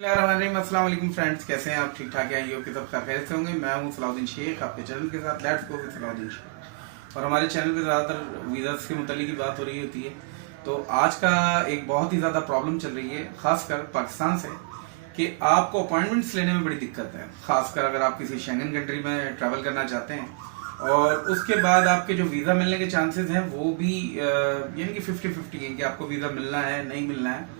अस्सलाम वालेकुम फ्रेंड्स, कैसे हैं आप? ठीक ठाक हैं? योग की सब खैर से होंगे। मैं हूं सलाउद्दीन शेख, आपके चैनल के साथ let's go with Salauddin Shaikh. और हमारे चैनल पे ज़्यादातर वीज़ास के मुतालिक की बात हो रही होती है। तो आज का एक बहुत ही ज़्यादा प्रॉब्लम चल रही है, खासकर पाकिस्तान से, कि आपको अपॉइंटमेंट्स लेने में बड़ी दिक्कत है। खासकर अगर आप किसी शेंगन कंट्री में ट्रैवल करना चाहते हैं और उसके बाद आपके जो वीज़ा मिलने के चांसेस हैं वो भी यानी कि 50-50 हैं कि आपको वीज़ा मिलना है नहीं मिलना है।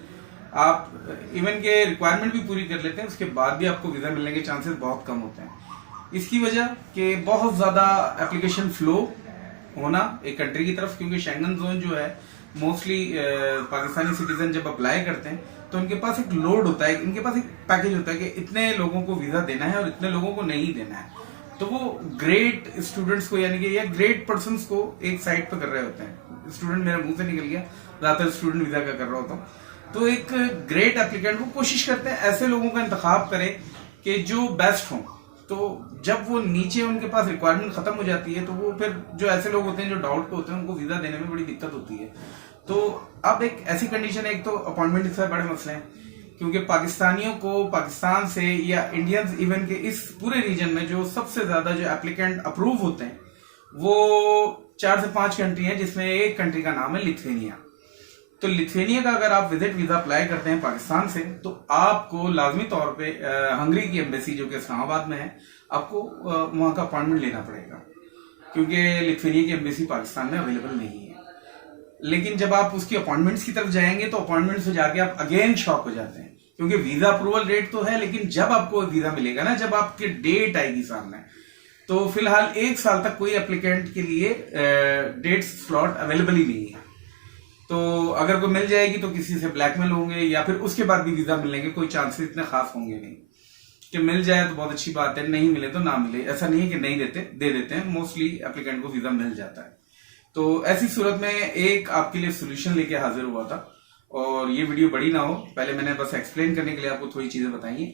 आप इवन के रिक्वायरमेंट भी पूरी कर लेते हैं, उसके बाद भी आपको वीज़ा मिलने के चांसेस बहुत कम होते हैं। इसकी वजह कि बहुत ज़्यादा एप्लीकेशन फ्लो होना एक कंट्री की तरफ, क्योंकि शेंगन जोन जो है मोस्टली पाकिस्तानी सिटीजन जब अप्लाई करते हैं तो उनके पास एक लोड होता है, इनके पास एक पैकेज होता है कि इतने लोगों को वीज़ा देना है और इतने लोगों को नहीं देना है। तो वो ग्रेट स्टूडेंट्स को यानी कि या ग्रेट पर्सन्स को एक साइड पे कर रहे होते हैं। स्टूडेंट मेरे मुंह से निकल गया, ज़्यादातर स्टूडेंट वीज़ा का कर रहा होता हूँ। तो एक ग्रेट एप्लीकेंट को कोशिश करते हैं ऐसे लोगों का इंतखाब करें कि जो बेस्ट हों। तो जब वो नीचे उनके पास रिक्वायरमेंट खत्म हो जाती है तो वो फिर जो ऐसे लोग होते हैं जो डाउट पे होते हैं उनको वीजा देने में बड़ी दिक्कत होती है। तो अब एक ऐसी कंडीशन है, एक तो अपॉइंटमेंट से बड़े मसले हैं, क्योंकि पाकिस्तानियों को पाकिस्तान से या इंडियंस इवन के इस पूरे रीजन में जो सबसे ज्यादा जो एप्लीकेंट अप्रूव होते हैं वो 4 से 5 कंट्री हैं, जिसमें एक कंट्री का नाम है लिथुआनिया। तो लिथुआनिया का अगर आप विजिट वीजा अप्लाई करते हैं पाकिस्तान से तो आपको लाजमी तौर पे हंगरी की एम्बेसी जो कि इस्लामाबाद में है, आपको वहां का अपॉइंटमेंट लेना पड़ेगा, क्योंकि लिथुआनिया की एम्बेसी पाकिस्तान में अवेलेबल नहीं है। लेकिन जब आप उसकी अपॉइंटमेंट्स की तरफ जाएंगे तो अपॉइंटमेंट्स से जाके आप अगेन शॉक हो जाते हैं, क्योंकि वीजा अप्रूवल रेट तो है, लेकिन जब आपको वीजा मिलेगा ना, जब आपकी डेट आएगी सामने, तो फिलहाल 1 साल तक कोई एप्लीकेंट के लिए डेट स्लॉट अवेलेबल ही नहीं है। तो अगर कोई मिल जाएगी तो किसी से ब्लैकमेल होंगे, या फिर उसके बाद भी वीजा मिलने के कोई चांसेस इतने खास होंगे नहीं। कि मिल जाए तो बहुत अच्छी बात है, नहीं मिले तो ना मिले, ऐसा नहीं है कि नहीं देते, दे देते हैं। मोस्टली एप्लीकेंट को वीजा मिल जाता है। तो ऐसी सूरत में एक आपके लिए सोल्यूशन लेके हाजिर हुआ था, और ये वीडियो बड़ी ना हो, पहले मैंने बस एक्सप्लेन करने के लिए आपको थोड़ी चीजें बताई हैं।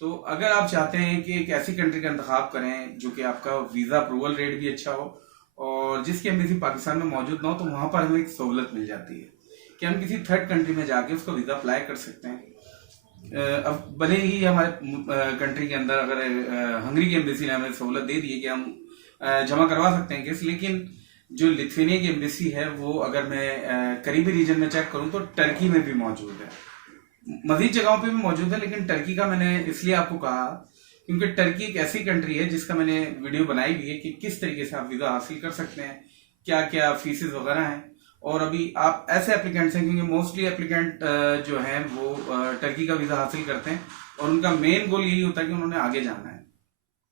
तो अगर आप चाहते हैं कि एक ऐसी कंट्री का इंतखाब करें जो कि आपका वीजा अप्रूवल रेट भी अच्छा हो और जिसकी एम्बेसी पाकिस्तान में मौजूद ना हो, तो वहां पर हमें एक सहूलत मिल जाती है कि हम किसी थर्ड कंट्री में जाके उसको वीजा अप्लाई कर सकते हैं। अब भले ही हमारे कंट्री के अंदर अगर हंगरी की एम्बेसी ने हमें सहूलत दे दी है कि हम जमा करवा सकते हैं केस, लेकिन जो लिथुआनिया की एम्बेसी है वो अगर मैं करीबी रीजन में चेक करूं तो टर्की में भी मौजूद है, मजीद जगहों पे भी मौजूद है। लेकिन टर्की का मैंने इसलिए आपको कहा क्योंकि टर्की एक ऐसी कंट्री है जिसका मैंने वीडियो बनाई भी है कि किस तरीके से आप वीजा हासिल कर सकते हैं, क्या क्या फीसेस वगैरह हैं। और अभी आप ऐसे एप्लीकेंट्स हैं, क्योंकि मोस्टली एप्लीकेंट जो हैं वो टर्की का वीजा हासिल करते हैं और उनका मेन गोल यही होता है कि उन्होंने आगे जाना है।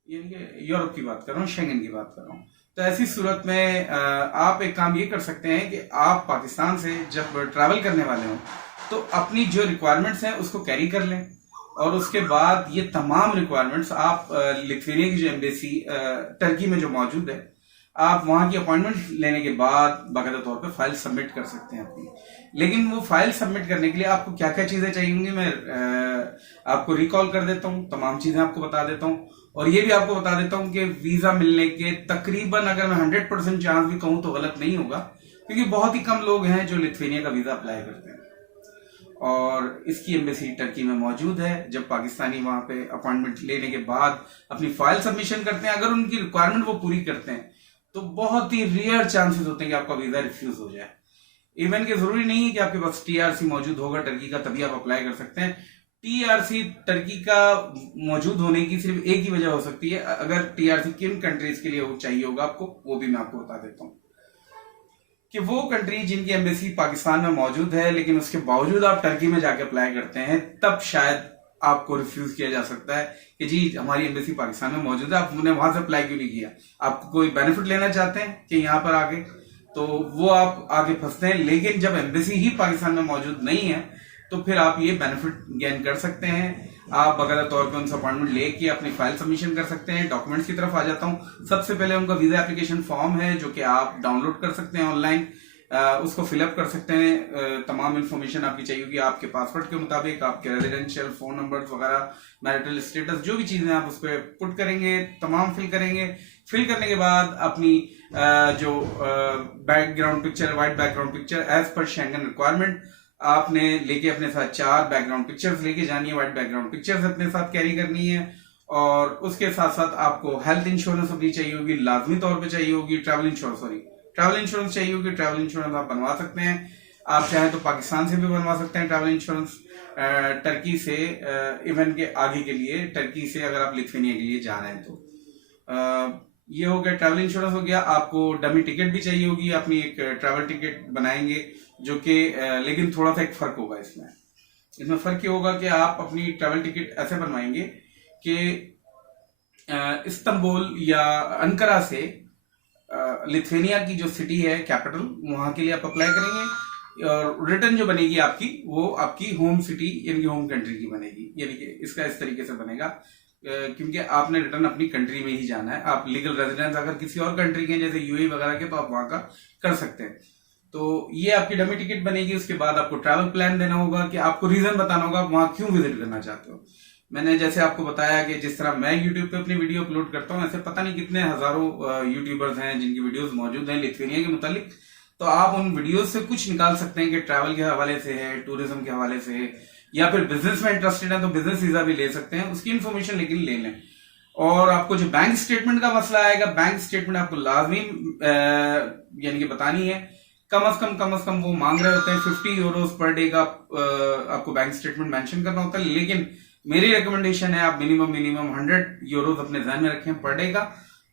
ये यूरोप की बात कर रहा हूँ, शेंगन की बात कर रहा हूँ। तो ऐसी सूरत में आप एक काम ये कर सकते हैं कि आप पाकिस्तान से जब ट्रैवल करने वाले हो तो अपनी जो रिक्वायरमेंट्स हैं उसको कैरी कर लें, और उसके बाद ये तमाम रिक्वायरमेंट्स आप लिथुआनिया की जो एम्बेसी टर्की में जो मौजूद है, आप वहां की अपॉइंटमेंट लेने के बाद बाकायदा तौर पे फाइल सबमिट कर सकते हैं अपनी। लेकिन वो फाइल सबमिट करने के लिए आपको क्या क्या चीजें चाहिए होंगी मैं आपको रिकॉल कर देता हूँ, तमाम चीजें आपको बता देता हूँ। और ये भी आपको बता देता हूँ कि वीजा मिलने के तकरीबन, अगर मैं 100% चांस भी कहूँ तो गलत नहीं होगा, क्योंकि बहुत ही कम लोग हैं जो लिथुआनिया का वीजा अप्लाई करते हैं। और इसकी एम्बेसी टर्की में मौजूद है। जब पाकिस्तानी वहां पे अपॉइंटमेंट लेने के बाद अपनी फाइल सबमिशन करते हैं, अगर उनकी रिक्वायरमेंट वो पूरी करते हैं तो बहुत ही रेयर चांसेस होते हैं कि आपका वीजा रिफ्यूज हो जाए। इवन के जरूरी नहीं है कि आपके पास टीआरसी मौजूद होगा टर्की का तभी आप अप्लाई कर सकते हैं। टीआरसी टर्की का मौजूद होने की सिर्फ एक ही वजह हो सकती है, अगर टीआरसी किन कंट्रीज के लिए चाहिए होगा आपको, वो भी मैं आपको बता देता हूँ कि वो कंट्री जिनकी एम्बेसी पाकिस्तान में मौजूद है लेकिन उसके बावजूद आप टर्की में जाके अप्लाई करते हैं, तब शायद आपको रिफ्यूज किया जा सकता है कि जी हमारी एम्बेसी पाकिस्तान में मौजूद है, आपने वहां से अप्लाई क्यों नहीं किया, आपको कोई बेनिफिट लेना चाहते हैं कि यहाँ पर आगे, तो वो आप आगे फंसते हैं। लेकिन जब एम्बेसी ही पाकिस्तान में मौजूद नहीं है तो फिर आप ये बेनिफिट गेन कर सकते हैं। आप बकायदा तौर पर उनसे अपॉइंटमेंट लेके अपनी फाइल सबमिशन कर सकते हैं। डॉक्यूमेंट्स की तरफ आ जाता हूँ। सबसे पहले उनका वीजा एप्लीकेशन फॉर्म है जो कि आप डाउनलोड कर सकते हैं ऑनलाइन, उसको फिलअप कर सकते हैं। तमाम इन्फॉर्मेशन आपकी चाहिए होगी आपके पासपोर्ट के मुताबिक, आपके रेजिडेंशियल फोन नंबर वगैरह, मैरिटल स्टेटस, जो भी चीजें आप उस पर पुट करेंगे तमाम फिल करेंगे। फिल करने के बाद अपनी जो background picture, white background picture as per Schengen requirement आपने लेके अपने साथ 4 बैकग्राउंड पिक्चर्स लेके जानी है, व्हाइट बैकग्राउंड पिक्चर्स अपने साथ कैरी करनी है। और उसके साथ साथ आपको हेल्थ इंश्योरेंस अपनी चाहिए होगी, लाजमी तौर पे चाहिए होगी। ट्रैवल इंश्योरेंस चाहिए होगी। ट्रैवल इंश्योरेंस आप बनवा सकते हैं, आप चाहे तो पाकिस्तान से भी बनवा सकते हैं ट्रैवल इंश्योरेंस, टर्की से, इवन के आगे के लिए टर्की से अगर आप लिथुआनिया के लिए जा रहे हैं तो ये हो गया, ट्रैवल इंश्योरेंस हो गया। आपको डमी टिकट भी चाहिए होगी, अपनी एक ट्रैवल टिकट बनाएंगे जो कि लेकिन थोड़ा सा एक फर्क होगा इसमें फर्क ये होगा कि आप अपनी ट्रैवल टिकट ऐसे बनवाएंगे कि इस्तांबुल या अंकारा से लिथुआनिया की जो सिटी है कैपिटल, वहां के लिए आप अप्लाई करेंगे और रिटर्न जो बनेगी आपकी वो आपकी होम सिटी यानी होम कंट्री की बनेगी। यानी कि इसका इस तरीके से बनेगा क्योंकि आपने रिटर्न अपनी कंट्री में ही जाना है। आप लीगल रेजिडेंस अगर किसी और कंट्री के जैसे यूएई वगैरह के तो आप वहां का कर सकते हैं। तो ये आपकी डमी टिकट बनेगी। उसके बाद आपको ट्रैवल प्लान देना होगा कि आपको रीजन बताना होगा आप वहां क्यों विजिट करना चाहते हो। मैंने जैसे आपको बताया कि जिस तरह मैं यूट्यूब पे अपनी वीडियो अपलोड करता हूँ, ऐसे पता नहीं कितने हजारों यूट्यूबर्स हैं जिनकी वीडियोस मौजूद हैं लिथुआनिया के मुतालिक। तो आप उन वीडियोस से कुछ निकाल सकते हैं कि ट्रैवल के हवाले से है, टूरिज्म के हवाले से है, या फिर बिजनेस में इंटरेस्टेड है तो बिजनेस वीजा भी ले सकते हैं, उसकी इन्फॉर्मेशन लेकिन ले लें। और आपको जो बैंक स्टेटमेंट का मसला आएगा, बैंक स्टेटमेंट आपको लाजमी यानी कि बतानी है। कम से कम वो मांग रहे होते हैं 50 यूरोज पर डे का आपको बैंक स्टेटमेंट मेंशन करना होता है। लेकिन मेरी रिकमेंडेशन है आप मिनिमम 100 यूरोज अपने ध्यान में रखें पर डे का।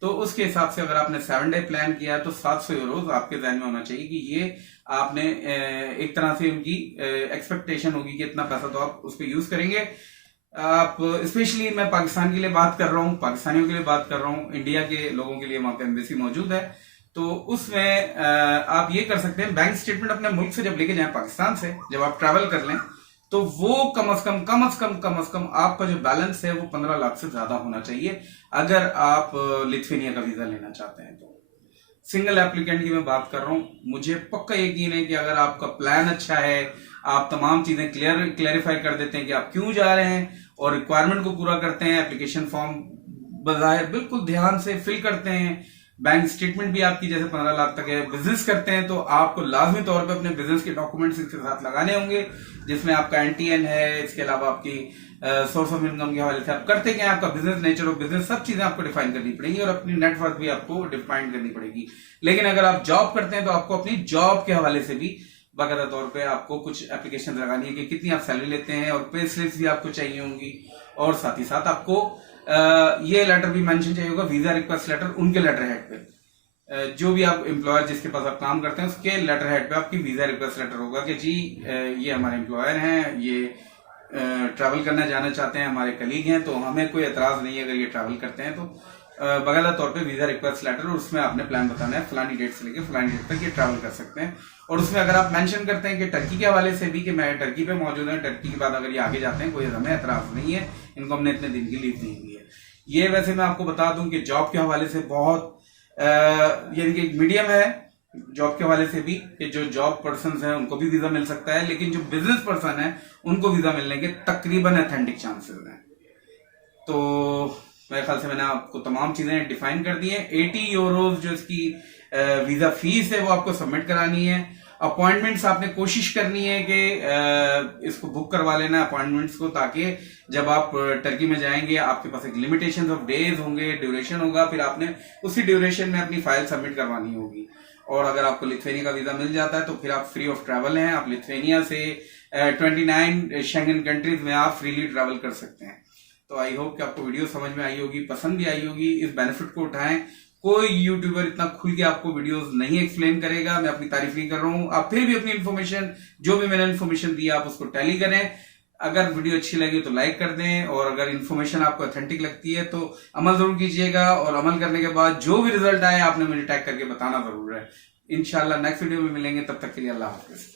तो उसके हिसाब से अगर आपने 7 डे प्लान किया है तो 700 यूरोज आपके ध्यान में होना चाहिए कि ये आपने एक तरह से उनकी एक्सपेक्टेशन होगी कि इतना पैसा तो आप उस पर यूज करेंगे। आप स्पेशली मैं पाकिस्तान के लिए बात कर रहा हूँ, पाकिस्तानियों के लिए बात कर रहा हूँ, इंडिया के लोगों के लिए वहां पे एम्बेसी मौजूद है। तो उसमें आप ये कर सकते हैं, बैंक स्टेटमेंट अपने मुल्क से जब लेके जाएं पाकिस्तान से, जब आप ट्रैवल कर लें तो वो कम से कम आपका जो बैलेंस है वो 15 लाख से ज्यादा होना चाहिए अगर आप लिथुआनिया का वीजा लेना चाहते हैं। तो सिंगल एप्लीकेंट की मैं बात कर रहा हूं, मुझे पक्का यकीन है कि अगर आपका प्लान अच्छा है, आप तमाम चीजें क्लियरिफाई कर देते हैं कि आप क्यों जा रहे हैं और रिक्वायरमेंट को पूरा करते हैं, एप्लीकेशन फॉर्म बजाय बिल्कुल ध्यान से फिल करते हैं, बैंक स्टेटमेंट भी आपकी जैसे 15 लाख तक है, बिजनेस करते हैं, तो आपको लाजमी तौर पे अपने बिजनेस के डॉक्यूमेंट्स इसके साथ लगाने होंगे, जिसमें आपका एनटीएन है, इसके अलावा आपकी सोर्स ऑफ इनकम के हवाले से आप करते क्या है, आपका बिजनेस, नेचर ऑफ बिजनेस, सब चीजें आपको डिफाइन करनी पड़ेगी और अपनी नेटवर्क भी आपको डिफाइन करनी पड़ेगी। लेकिन अगर आप जॉब करते हैं तो आपको अपनी जॉब के हवाले से भी बाकायदा तौर पे आपको कुछ एप्लीकेशन लगानी है कि कितनी आप सैलरी लेते हैं, और पे स्लिप्स भी आपको चाहिए होंगी। और साथ ही साथ आपको ये लेटर भी मेंशन चाहिए होगा, वीजा रिक्वेस्ट लेटर, उनके लेटर हेड पे जो भी आप एम्प्लॉयर जिसके पास आप काम करते हैं उसके लेटर हेड पे आपकी वीजा रिक्वेस्ट लेटर होगा कि जी ये हमारे एम्प्लॉयर हैं, ये ट्रैवल करना जाना चाहते हैं, हमारे कलीग हैं, तो हमें कोई एतराज नहीं है अगर ये ट्रैवल करते हैं। तो बाकायदा तौर पे वीजा रिक्वेस्ट लेटर, और उसमें आपने प्लान बताना है फलानी डेट से लेकर फलानी डेट तक ये ट्रैवल कर सकते हैं। और उसमें अगर आप मेंशन करते हैं कि टर्की के हवाले से भी कि मैं टर्की पे मौजूद हूँ, टर्की के बाद अगर ये आगे जाते हैं कोई हमें एतराज नहीं है, इनको हमने इतने दिन की लीव दी हुई है। ये वैसे मैं आपको बता दूं कि जॉब के हवाले से बहुत यानी कि एक मीडियम है जॉब के हवाले से भी कि जो जॉब पर्सन है उनको भी वीजा मिल सकता है, लेकिन जो बिजनेस पर्सन है उनको वीजा मिलने के तकरीबन अथेंटिक चांसेस हैं। तो मेरे ख्याल से मैंने आपको तमाम चीजें डिफाइन कर दी है। 80 यूरोज जो इसकी वीजा फीस है वो आपको सबमिट करानी है। अपॉइंटमेंट्स आपने कोशिश करनी है कि इसको बुक करवा लेना अपॉइंटमेंट्स को, ताकि जब आप टर्की में जाएंगे आपके पास एक लिमिटेशन ऑफ डेज होंगे, ड्यूरेशन होगा, फिर आपने उसी ड्यूरेशन में अपनी फाइल सबमिट करवानी होगी। और अगर आपको लिथुआनिया का वीजा मिल जाता है तो फिर आप फ्री ऑफ ट्रैवल हैं, आप लिथुआनिया से 29 शेंगन कंट्रीज में आप फ्रीली ट्रैवल कर सकते हैं। तो आई होप कि आपको वीडियो समझ में आई होगी, पसंद भी आई होगी, इस बेनिफिट को उठाएं। कोई यूट्यूबर इतना खुल के आपको वीडियोस नहीं एक्सप्लेन करेगा, मैं अपनी तारीफ नहीं कर रहा हूं। आप फिर भी अपनी इन्फॉर्मेशन, जो भी मैंने इन्फॉर्मेशन दी आप उसको टैली करें। अगर वीडियो अच्छी लगी तो लाइक कर दें, और अगर इन्फॉर्मेशन आपको ऑथेंटिक लगती है तो अमल जरूर कीजिएगा, और अमल करने के बाद जो भी रिजल्ट आए आपने मुझे टैग करके बताना जरूर है। इंशाल्लाह नेक्स्ट वीडियो में मिलेंगे, तब तक के लिए अल्लाह हाफिज।